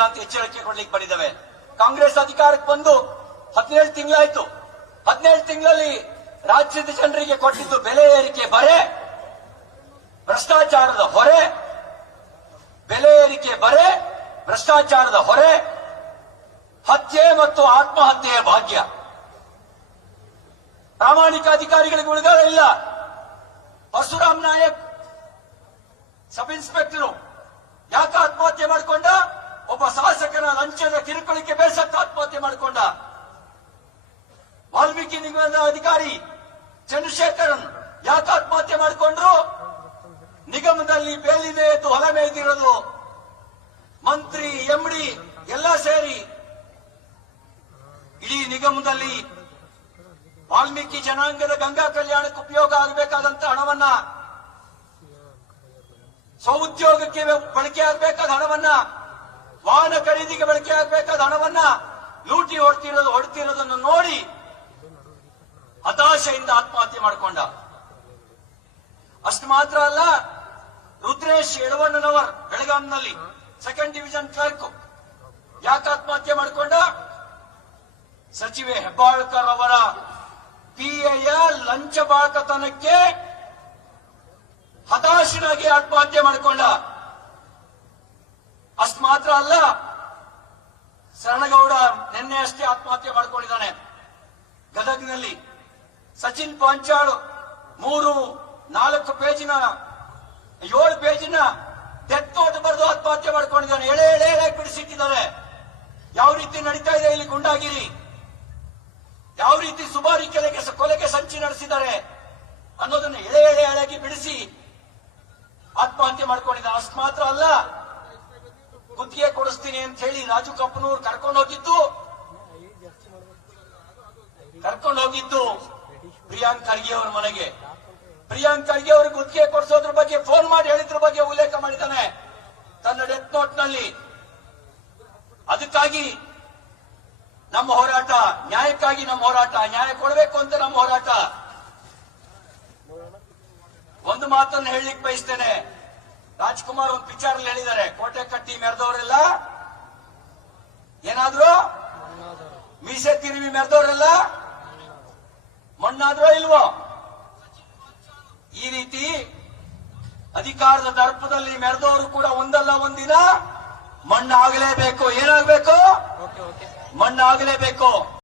ನಡೆಯೋದಿಲ್ಲ ಅಂತ ಎಚ್ಚರಿಕೆ ಕೊಡ್ಲಿಕ್ಕೆ ಬಂದಿದ್ದಾವೆ. ಕಾಂಗ್ರೆಸ್ ಅಧಿಕಾರಕ್ಕೆ ಬಂದು ಹದಿನೇಳು ತಿಂಗಳಾಯ್ತು. ಹದಿನೇಳು ತಿಂಗಳಲ್ಲಿ ರಾಜ್ಯದ ಜನರಿಗೆ ಕೊಟ್ಟಿದ್ದು ಬೆಲೆ ಏರಿಕೆ ಬರೆ, ಭ್ರಷ್ಟಾಚಾರದ ಹೊರೆ, ಬೆಲೆ ಏರಿಕೆ ಬರೆ, ಭ್ರಷ್ಟಾಚಾರದ ಹೊರೆ, ಹತ್ಯೆ ಮತ್ತು ಆತ್ಮಹತ್ಯೆಯ ಭಾಗ್ಯ. ಪ್ರಾಮಾಣಿಕ ಅಧಿಕಾರಿಗಳಿಗೆ ಉಳಿಗಾಲ ಇಲ್ಲ. ಪರಶುರಾಮ್ ನಾಯಕ್, ಸಬ್ ಇನ್ಸ್ಪೆಕ್ಟರ್, ಯಾಕೆ ಆತ್ಮಹತ್ಯೆ ಮಾಡಿಕೊಂಡ? ಒಬ್ಬ ಶಾಸಕನ ಲಂಚದ ಕಿರುಕುಳಕ್ಕೆ ಬೇಸತ್ತು ಆತ್ಮಹತ್ಯೆ ಮಾಡಿಕೊಂಡ ವಾಲ್ಮೀಕಿ ನಿಗಮದ ಅಧಿಕಾರಿ ಚಂದ್ರಶೇಖರನ್ ಯಾಕೆ ಆತ್ಮಹತ್ಯೆ ಮಾಡಿಕೊಂಡ್ರು? ನಿಗಮದಲ್ಲಿ ಬೇಲಿದೆ ಎಂದು ಹೊಲ ಮೇಯ್ದಿರೋದು ಮಂತ್ರಿ ಎಂಡಿ ಎಲ್ಲ ಸೇರಿ. ಇಡೀ ನಿಗಮದಲ್ಲಿ ವಾಲ್ಮೀಕಿ ಜನಾಂಗದ ಗಂಗಾ ಕಲ್ಯಾಣಕ್ಕೆ ಉಪಯೋಗ ಆಗಬೇಕಾದಂತ ಹಣವನ್ನ, ಸ್ವಉದ್ಯೋಗಕ್ಕೆ ಬಳಕೆ ಆಗಬೇಕಾದ ಹಣವನ್ನ ವಾಹನ ಖರೀದಿಗೆ ಬಳಕೆ ಆಗಬೇಕಾದ ಹಣವನ್ನ ಲೂಟಿ ಹೊಡ್ತಿರೋದು, ಹೊಡ್ತಿರೋದನ್ನು ನೋಡಿ ಹತಾಶೆಯಿಂದ ಆತ್ಮಹತ್ಯೆ ಮಾಡಿಕೊಂಡ. ಅಷ್ಟು ಮಾತ್ರ ಅಲ್ಲ, ರುದ್ರೇಶ್ ಯಳವಣ್ಣನವರ್ ಬೆಳಗಾಂನಲ್ಲಿ ಸೆಕೆಂಡ್ ಡಿವಿಷನ್ ಕ್ಲರ್ಕ್ ಯಾಕೆ ಆತ್ಮಹತ್ಯೆ ಮಾಡಿಕೊಂಡ? ಸಚಿವೆ ಹೆಬ್ಬಾಳ್ಕರ್ ಅವರ ಪಿಎಯ ಲಂಚ ಬಾಕತನಕ್ಕೆ ಹತಾಶನಾಗಿ ಆತ್ಮಹತ್ಯೆ ಮಾಡಿಕೊಂಡ. ಮಾತ್ರ ಅಲ್ಲ, ಶರಣಗೌಡ ನಿನ್ನೆ ಅಷ್ಟೇ ಆತ್ಮಹತ್ಯೆ ಮಾಡಿಕೊಂಡಿದ್ದಾನೆ. ಗದಗಿನಲ್ಲಿ ಸಚಿನ್ ಪಾಂಚಾಳು ಮೂರು, ನಾಲ್ಕು ಪೇಜಿನ, ಏಳು ಪೇಜಿನ ಡೆತ್ ನೋಟ್ ಬರೆದು ಆತ್ಮಹತ್ಯೆ ಮಾಡ್ಕೊಂಡಿದ್ದಾನೆ. ಎಳೆ ಎಳೆ ಎಳೆ ಬಿಡಿಸಿಟ್ಟಿದ್ದಾರೆ. ಯಾವ ರೀತಿ ನಡೀತಾ ಇದೆ ಇಲ್ಲಿ ಗುಂಡಾಗಿರಿ? ಯಾವ ರೀತಿ ಸುಬಾರಿ ಕೆಲೆಗೆ ಕೊಲೆಗೆ ಸಂಚಿ ನಡೆಸಿದ್ದಾರೆ ಅನ್ನೋದನ್ನ ಎಳೆ ಎಳೆ, ಎಳೆಗೆ ಬಿಡಿಸಿ ಆತ್ಮಹತ್ಯೆ ಮಾಡ್ಕೊಂಡಿದ್ದಾನೆ. ಅಷ್ಟು ಮಾತ್ರ ಅಲ್ಲ ಗುತ್ತಿಗೆ ಕೊಡಿಸ್ತೀನಿ ಅಂತ ಹೇಳಿ ರಾಜು ಕಪ್ಪನೂರ್ ಕರ್ಕೊಂಡು ಹೋಗಿದ್ದು. ಕರ್ಕೊಂಡು ಹೋಗಿದ್ದು ಪ್ರಿಯಾಂಕ್ ಖರ್ಗೆ ಅವ್ರ ಮನೆಗೆ. ಪ್ರಿಯಾಂಕ್ ಖರ್ಗೆ ಅವ್ರಿಗೆ ಗುತ್ತಿಗೆ ಕೊಡಿಸೋದ್ರ ಬಗ್ಗೆ ಫೋನ್ ಮಾಡಿ ಹೇಳಿದ್ರ ಬಗ್ಗೆ ಉಲ್ಲೇಖ ಮಾಡಿದ್ದಾನೆ. ತನ್ನ ಡೆತ್ ನೋಟ್ ಅದಕ್ಕಾಗಿ ನಮ್ಮ ಹೋರಾಟ, ನ್ಯಾಯಕ್ಕಾಗಿ ನಮ್ಮ ಹೋರಾಟ, ನ್ಯಾಯ ಕೊಡಬೇಕು ಅಂತ ನಮ್ಮ ಹೋರಾಟ. ಒಂದು ಮಾತನ್ನು ಹೇಳಲಿಕ್ಕೆ ಬಯಸ್ತೇನೆ. ರಾಜ್ಕುಮಾರ್ ಒಂದು ಪಿಕ್ಚರ್ ಹೇಳಿದ್ದಾರೆ. ಕೋಟೆ ಕಟ್ಟಿ ಮೆರೆದವರೆಲ್ಲ ಏನಾದ್ರು? ಮೀಸೆ ತಿರುವಿ ಮೆರೆದವರೆಲ್ಲ ಮಣ್ಣಾದ್ರೋ ಇಲ್ವೋ? ಈ ರೀತಿ ಅಧಿಕಾರದ ದರ್ಪದಲ್ಲಿ ಮೆರೆದವರು ಕೂಡ ಒಂದಲ್ಲ ಒಂದಿನ ಮಣ್ಣಾಗಲೇಬೇಕು. ಏನಾಗಬೇಕು? ಮಣ್ಣಾಗಲೇಬೇಕು.